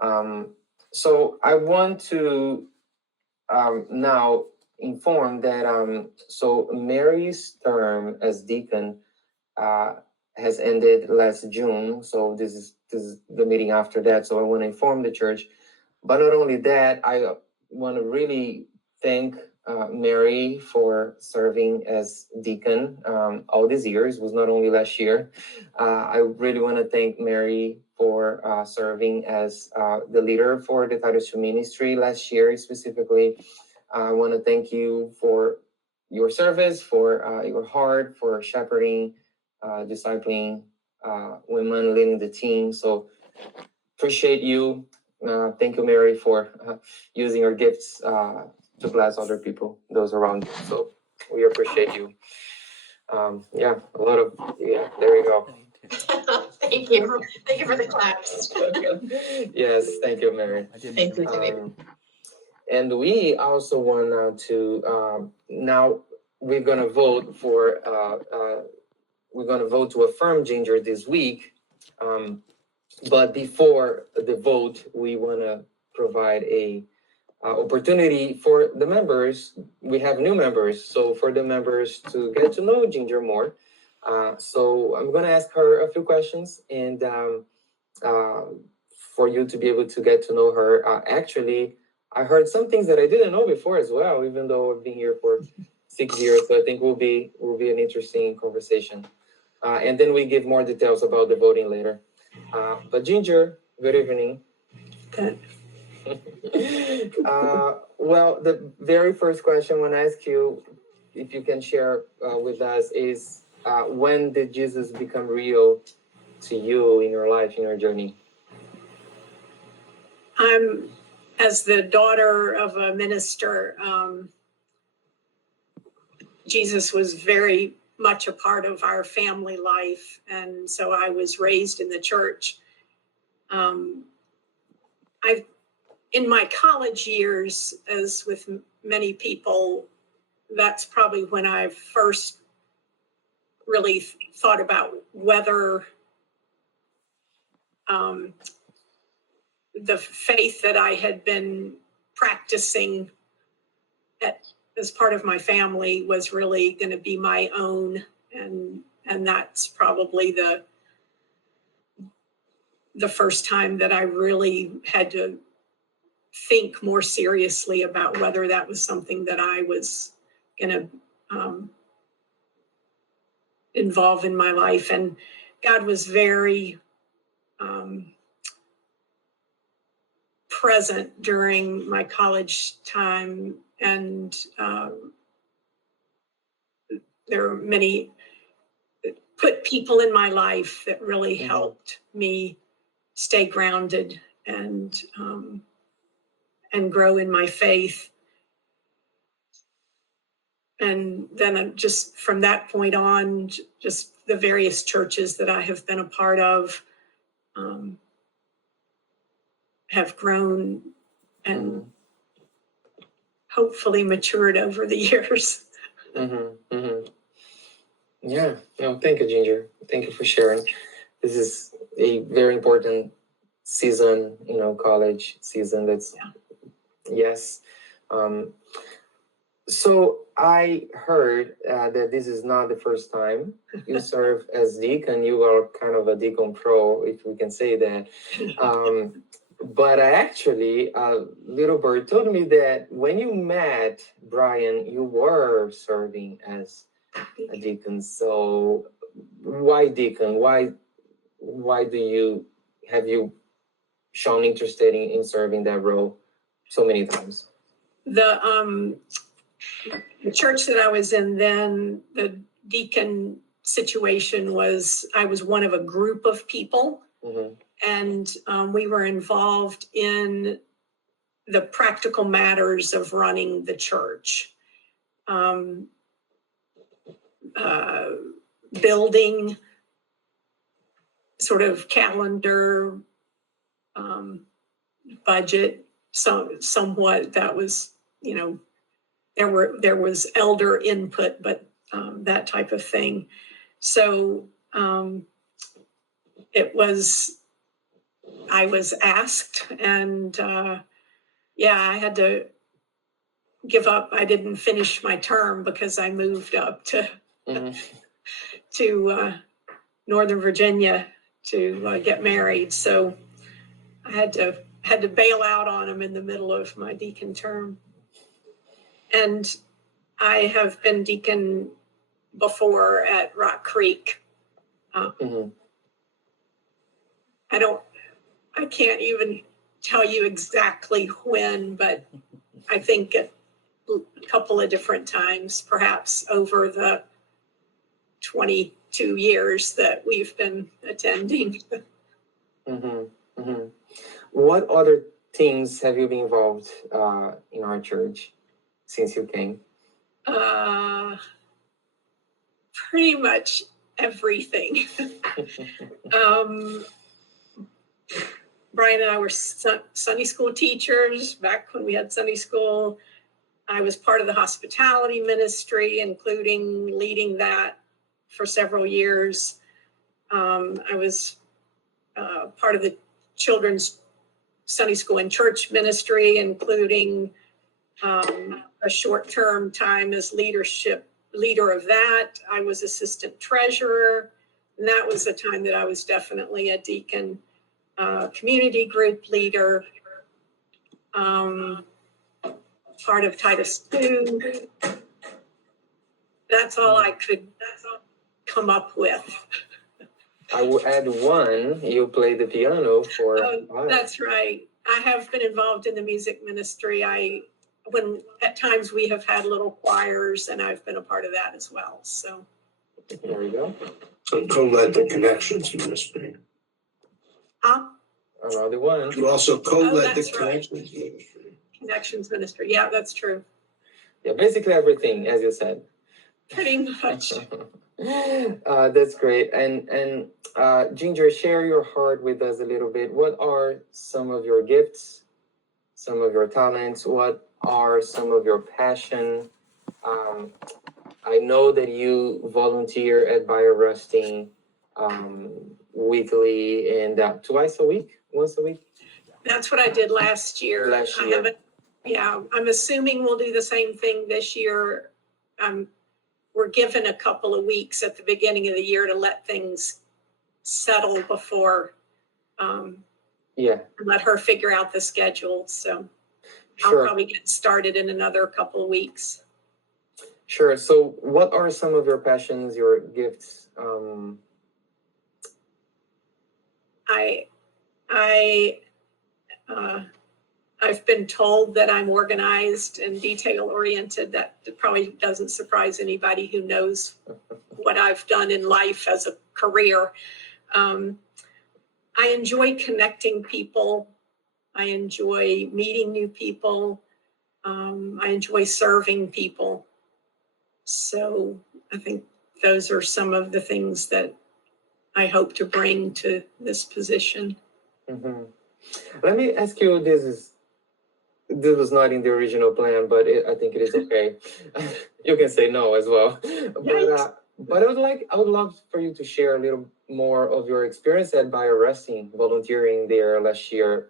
So I want to now inform that so Mary's term as deacon uh, has ended last June. So this is the meeting after that. So I want to inform the church. But not only that, I want to really thank Mary for serving as deacon all these years. It was not only last year. I really want to thank Mary for serving as the leader for the Titus II ministry last year specifically. I want to thank you for your service, for your heart, for shepherding, discipling women, leading the team. So appreciate you. Thank you, Mary, for using your gifts to bless other people, those around you. So we appreciate you. Yeah, a lot of, yeah, there you go. Thank you. Thank you for the claps. Yes, thank you, Mary. Thank you, David. And we also want to, now we're going to vote for, we're going to vote to affirm Ginger this week. But before the vote, we want to provide a opportunity for the members. We have new members, so for the members to get to know Ginger more. So I'm going to ask her a few questions, and for you to be able to get to know her. Actually, I heard some things that I didn't know before as well, even though I've been here for 6 years. So I think will be an interesting conversation. And then we give more details about the voting later. But Ginger, good evening. Good. Well, the very first question I want to ask you, if you can share with us, is when did Jesus become real to you in your life, in your journey? I'm, as the daughter of a minister, Jesus was very much a part of our family life. And so I was raised in the church. In my college years, as with many people, that's probably when I first really thought about whether the faith that I had been practicing as part of my family was really going to be my own, and that's probably the first time that I really had to think more seriously about whether that was something that I was going to involve in my life. And God was very present during my college time, and there are many put people in my life that really helped me stay grounded and grow in my faith. And then just from that point on, just the various churches that I have been a part of have grown and hopefully matured over the years. Yeah, no, thank you, Ginger. Thank you for sharing. This is a very important season, college season. That's, yes. So I heard that this is not the first time you serve as deacon. You are kind of a deacon pro, if we can say that. But actually, Little Bird told me that when you met Brian, you were serving as a deacon. So why deacon? Why have you shown interested in serving that role so many times? The church that I was in then, the deacon situation was, I was one of a group of people. And we were involved in the practical matters of running the church. Building, sort of calendar, budget, somewhat. That was, there was elder input, but that type of thing. So it was, I was asked, and yeah, I had to give up. I didn't finish my term because I moved up to Northern Virginia to get married. So I had to bail out on him in the middle of my deacon term. And I have been deacon before at Rock Creek. I can't even tell you exactly when, but I think a couple of different times, perhaps over the 22 years that we've been attending. What other things have you been involved in our church since you came? Pretty much everything. Brian and I were Sunday school teachers back when we had Sunday school. I was part of the hospitality ministry, including leading that for several years. I was part of the children's Sunday school and church ministry, including a short-term time as leader of that. I was assistant treasurer, and that was the time that I was definitely a deacon. Community group leader, part of Titus II. That's all I could come up with. I will add one. You play the piano for. That's right. I have been involved in the music ministry. When at times we have had little choirs, and I've been a part of that as well. So there we go. So co-led the Connections ministry. Another one. You also co-led the Right. Connections ministry. Connections ministry. Yeah, that's true. Yeah, basically everything, as you said. Pretty much. That's great. And Ginger, share your heart with us a little bit. What are some of your gifts, some of your talents? What are some of your passion? I know that you volunteer at BioRusting weekly and once a week. That's what I did last year. I haven't. Yeah, I'm assuming we'll do the same thing this year. We're given a couple of weeks at the beginning of the year to let things settle before. Let her figure out the schedule. So I'll probably get started in another couple of weeks. Sure. So what are some of your passions, your gifts? I've been told that I'm organized and detail oriented. That probably doesn't surprise anybody who knows what I've done in life as a career. I enjoy connecting people. I enjoy meeting new people. I enjoy serving people. So I think those are some of the things that I hope to bring to this position. Let me ask you, this was not in the original plan, but I think it is okay. You can say no as well. But I would love for you to share a little more of your experience at BioRusting, volunteering there last year.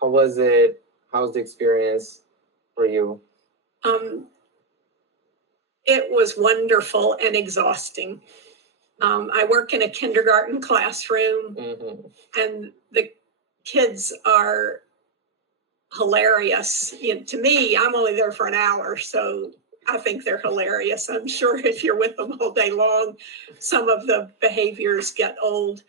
How was it? How's the experience for you? It was wonderful and exhausting. I work in a kindergarten classroom, and the kids are hilarious. To me, I'm only there for an hour, so I think they're hilarious. I'm sure if you're with them all day long, some of the behaviors get old.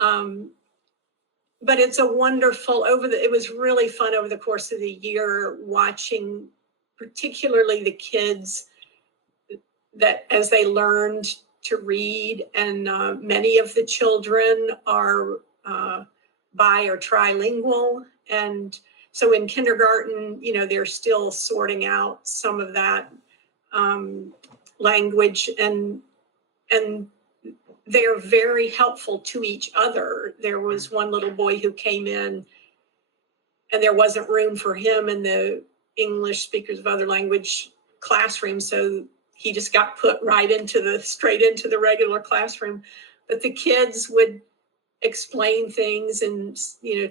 But it's a wonderful, it was really fun over the course of the year watching particularly the kids that as they learned to read, and many of the children are bi or trilingual. And so in kindergarten, they're still sorting out some of that language, and they're very helpful to each other. There was one little boy who came in, and there wasn't room for him in the English speakers of other language classroom, so he just got put straight into the regular classroom. But the kids would explain things and,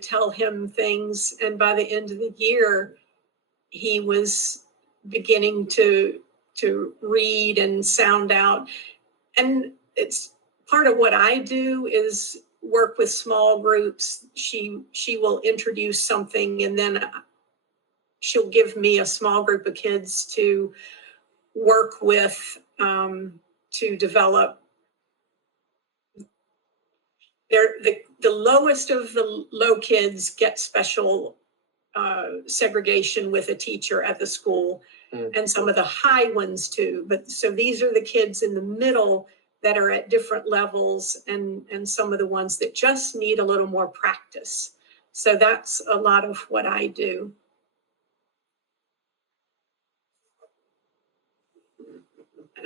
tell him things. And by the end of the year, he was beginning to read and sound out. And it's part of what I do is work with small groups. She will introduce something, and then she'll give me a small group of kids to work with, to develop. The lowest of the low kids get special segregation with a teacher at the school, and some of the high ones too. But so these are the kids in the middle that are at different levels, and some of the ones that just need a little more practice. So that's a lot of what I do.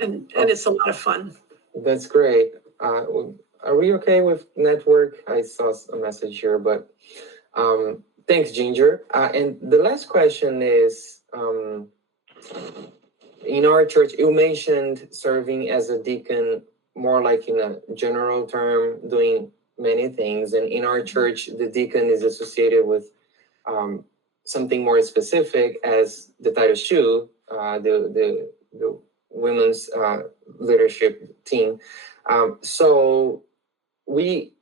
And it's a lot of fun. That's great. Are we okay with network? I saw a message here, but thanks, Ginger. And the last question is, in our church, you mentioned serving as a deacon more like in a general term, doing many things. And in our church, the deacon is associated with something more specific as the Titus II, the women's leadership team. So moving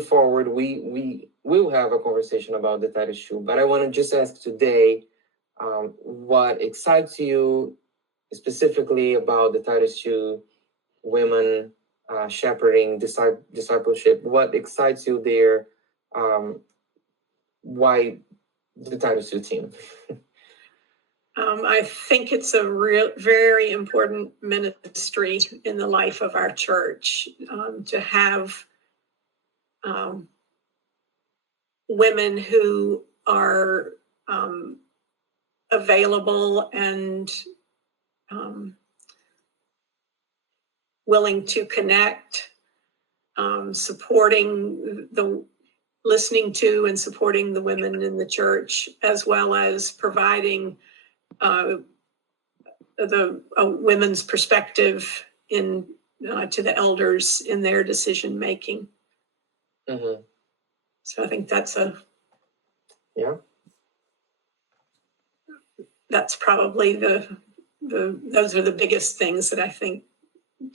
forward, we will have a conversation about the Titus II, but I want to just ask today, what excites you specifically about the Titus II women shepherding discipleship? What excites you there? Why the Titus II team? I think it's a very important ministry in the life of our church, to have women who are available and willing to connect, listening to and supporting the women in the church, as well as providing the women's perspective to the elders in their decision making. Mm-hmm. So I think that's probably those are the biggest things that I think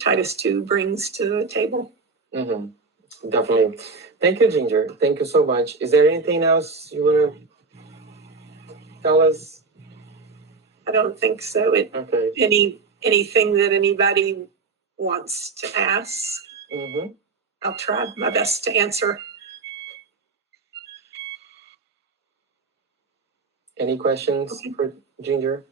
Titus II brings to the table. Mm-hmm. Definitely. Thank you, Ginger. Thank you so much. Is there anything else you want to tell us? I don't think so. Okay. Anything that anybody wants to ask, Mm-hmm. I'll try my best to answer. Any questions for Ginger?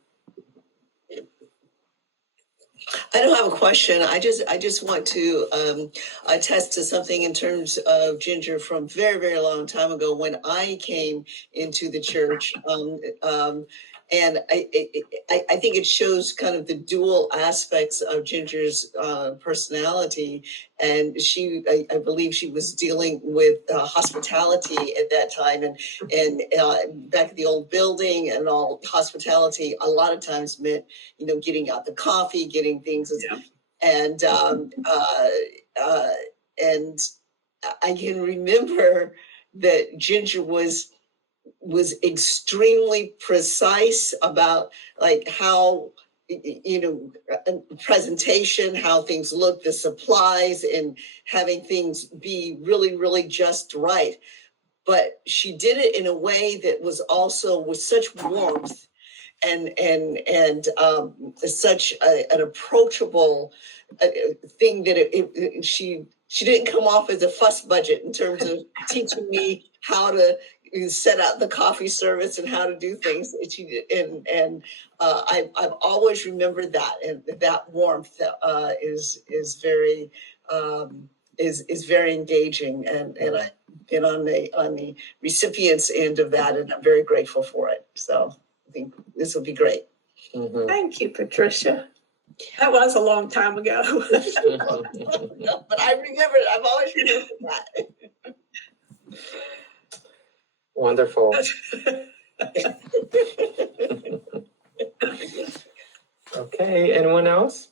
I don't have a question. I just want to attest to something in terms of Ginger from very, very long time ago when I came into the church. And I think it shows kind of the dual aspects of Ginger's personality. And I believe she was dealing with hospitality at that time, and back at the old building and all. Hospitality a lot of times meant, getting out the coffee, getting things, Yeah. and I can remember that Ginger was extremely precise about like how, presentation, how things look, the supplies, and having things be really, really just right. But she did it in a way that was also with such warmth and such an approachable thing that she didn't come off as a fuss budget in terms of teaching me how to set out the coffee service and how to do things. I've always remembered that, and that warmth is very engaging, and I've been on the recipient's end of that, and I'm very grateful for it. So I think this will be great. Mm-hmm. Thank you, Patricia. That was a long time ago. But I've always remembered that. Wonderful. Okay, anyone else?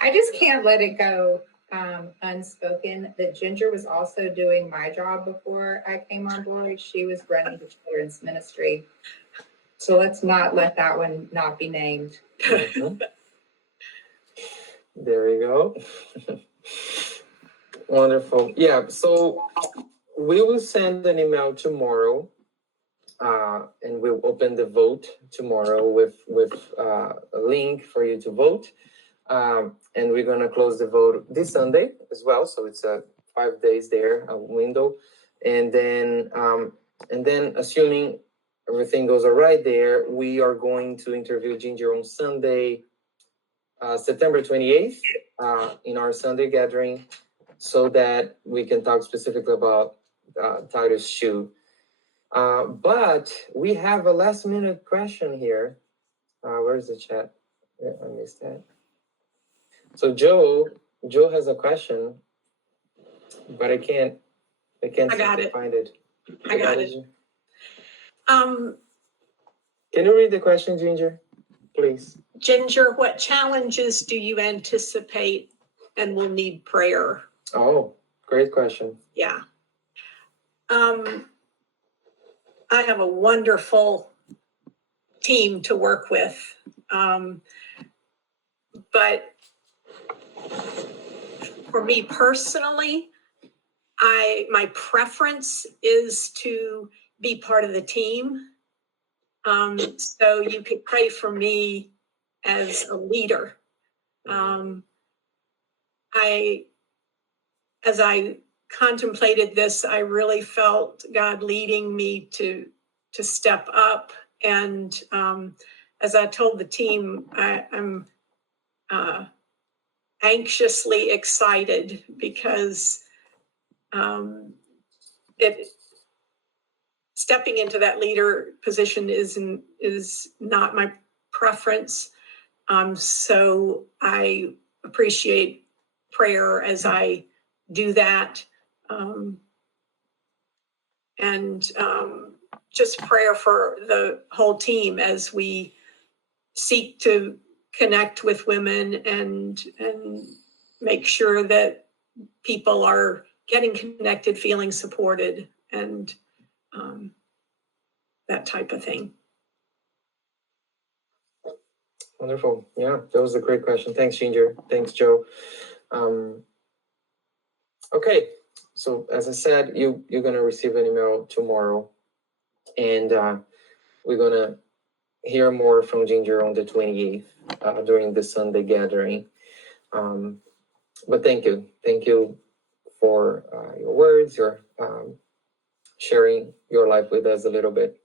I just can't let it go unspoken that Ginger was also doing my job before I came on board. She was running the children's ministry. So let's not let that one not be named. Mhm. There you go. Wonderful. Yeah, so we will send an email tomorrow, and we'll open the vote tomorrow with a link for you to vote. And we're gonna close the vote this Sunday as well, so it's a 5 days there, a window. And then assuming everything goes all right there, we are going to interview Ginger on Sunday, September 28th, in our Sunday gathering, so that we can talk specifically about Titus 2. But we have a last minute question here. Where's the chat? Yeah, I missed that. So Joe has a question, but I can't I got it. find it. I got it. Can you read the question, Ginger, please? Ginger, what challenges do you anticipate and will need prayer? Oh, great question. Yeah. I have a wonderful team to work with. But for me personally, my preference is to be part of the team. So you could pray for me as a leader. As I contemplated this, I really felt God leading me to step up. And as I told the team, I'm anxiously excited because stepping into that leader position is not my preference. So I appreciate prayer as I do that. And just prayer for the whole team as we seek to connect with women and make sure that people are getting connected, feeling supported, and that type of thing. Wonderful. Yeah, that was a great question. Thanks, Ginger. Thanks, Joe. Okay, so as I said, you're gonna receive an email tomorrow, and we're gonna hear more from Ginger on the 28th during the Sunday gathering. But thank you for your words, your sharing your life with us a little bit.